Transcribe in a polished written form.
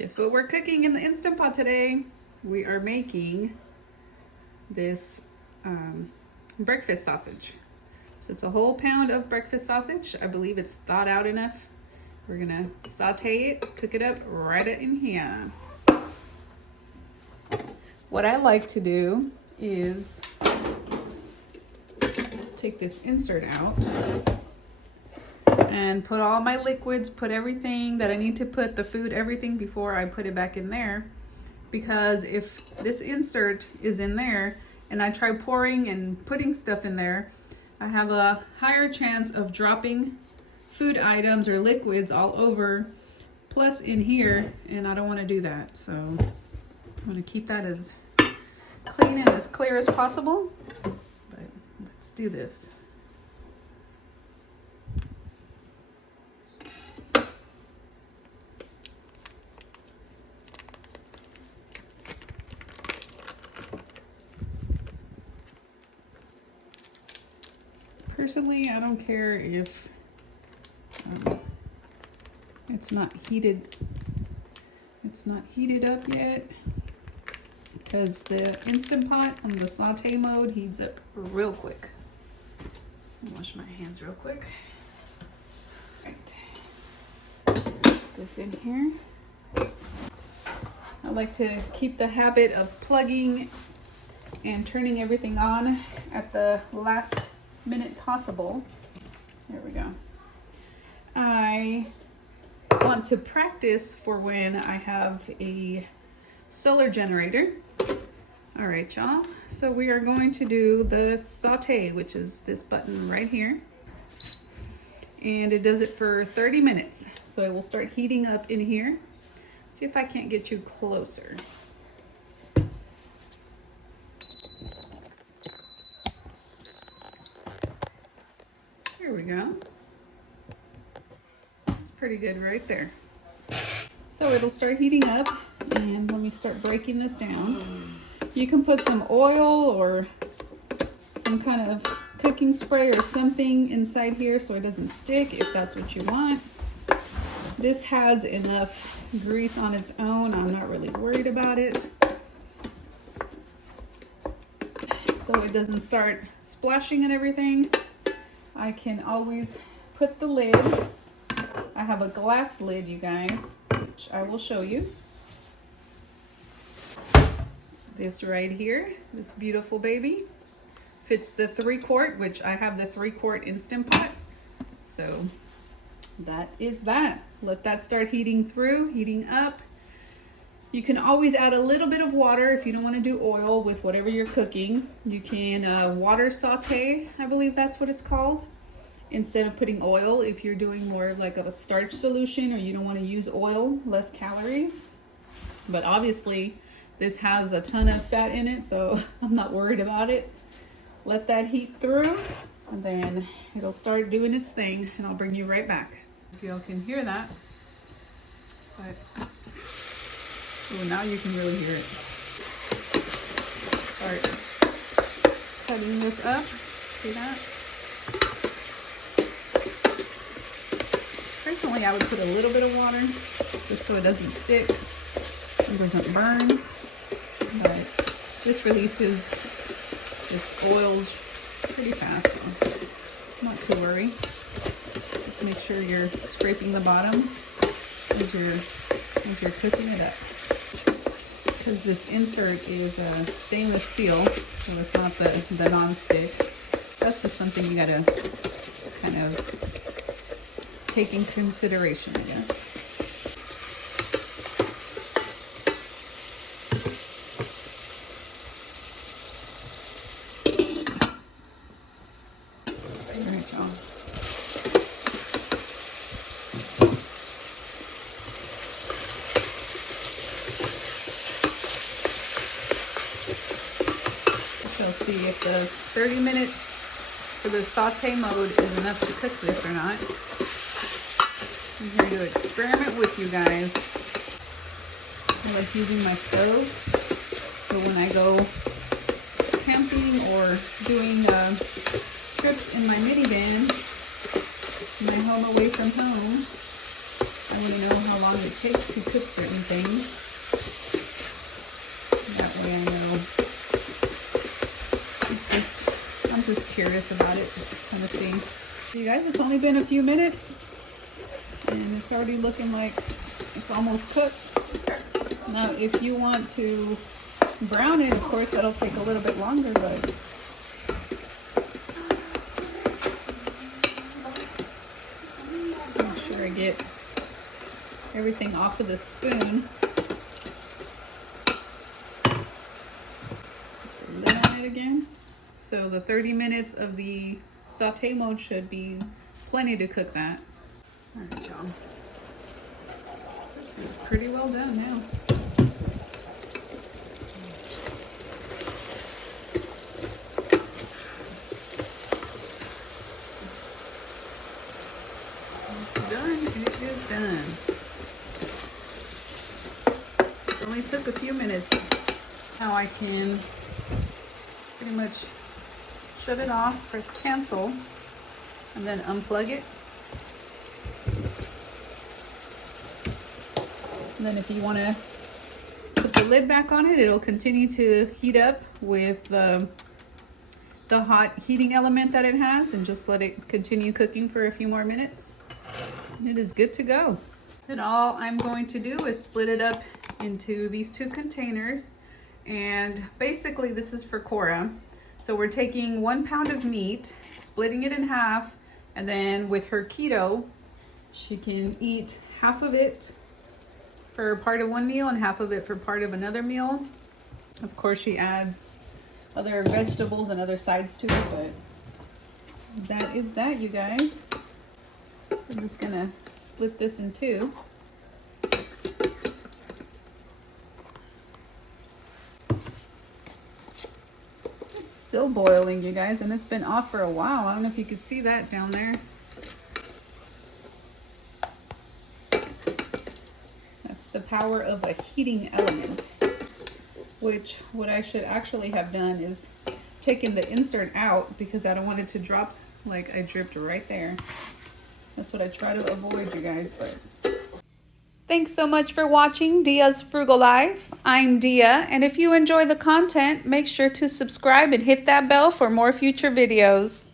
Guess what we're cooking in the Instant Pot today? We are making this breakfast sausage. So it's a whole pound of breakfast sausage. I believe it's thawed out enough. We're gonna saute it, cook it up right in here. What I like to do is take this insert out and put all my liquids, put everything that I need to put, the food, everything before I put it back in there. Because if this insert is in there and I try pouring and putting stuff in there, I have a higher chance of dropping food items or liquids all over, plus in here, and I don't want to do that. So I'm going to keep that as clean and as clear as possible. But let's do this. Personally, I don't care if it's not heated. It's not heated up yet, because the Instant Pot on the saute mode heats up real quick. Wash my hands real quick. Right. Put this in here. I like to keep the habit of plugging and turning everything on at the last minute possible. There we go. I want to practice for when I have a solar generator. All right, y'all. So we are going to do the saute, which is this button right here. And it does it for 30 minutes. So it will start heating up in here. See if I can't get you closer. There we go. It's pretty good right there. So it'll start heating up, and let me start breaking this down. You can put some oil or some kind of cooking spray or something inside here so it doesn't stick, if that's what you want. This has enough grease on its own. I'm not really worried about it. So it doesn't start splashing and everything. I can always put the lid. I have a glass lid, you guys, which I will show you. It's this right here, this beautiful baby. Fits the 3-quart, which I have the 3-quart Instant Pot. So that is that. Let that start heating through, heating up. You can always add a little bit of water if you don't want to do oil with whatever you're cooking. You can water saute, I believe that's what it's called, instead of putting oil if you're doing more like of a starch solution or you don't want to use oil, less calories. But obviously this has a ton of fat in it, so I'm not worried about it. Let that heat through, and then it'll start doing its thing, and I'll bring you right back. If y'all can hear that. But oh, now you can really hear it. Start cutting this up. See that? Personally, I would put a little bit of water just so it doesn't stick, it doesn't burn. But this releases its oils pretty fast, so not to worry. Just make sure you're scraping the bottom as you're cooking it up. Because this insert is stainless steel, so it's not the non-stick. That's just something you gotta kind of take in consideration, I guess. There we go. See if the 30 minutes for the saute mode is enough to cook this or not. I'm going to experiment with you guys. I like using my stove, but when I go camping or doing trips in my minivan, my home away from home, I want to know how long it takes to cook certain things. That way I know. I'm just curious about it. Just want to see. So you guys, it's only been a few minutes and it's already looking like it's almost cooked. Now, if you want to brown it, of course, that'll take a little bit longer, but make sure I get everything off of the spoon. Put the lid on it again. So the 30 minutes of the saute mode should be plenty to cook that. All right, y'all. This is pretty well done now. It is done. It only took a few minutes. Now I can pretty much shut it off, press cancel, and then unplug it. And then if you want to put the lid back on it, it'll continue to heat up with the hot heating element that it has, and just let it continue cooking for a few more minutes. And it is good to go. And all I'm going to do is split it up into these two containers. And basically this is for Cora. So we're taking 1 pound of meat, splitting it in half, and then with her keto, she can eat half of it for part of one meal and half of it for part of another meal. Of course, she adds other vegetables and other sides to it, but that is that, you guys. I'm just gonna split this in two. It's still boiling, you guys, and it's been off for a while. I don't know if you can see that down there. That's the power of a heating element, which what I should actually have done is taken the insert out because I don't want it to drop like I dripped right there. That's what I try to avoid, you guys, but. Thanks so much for watching Dia's Frugal Life. I'm Dia, and if you enjoy the content, make sure to subscribe and hit that bell for more future videos.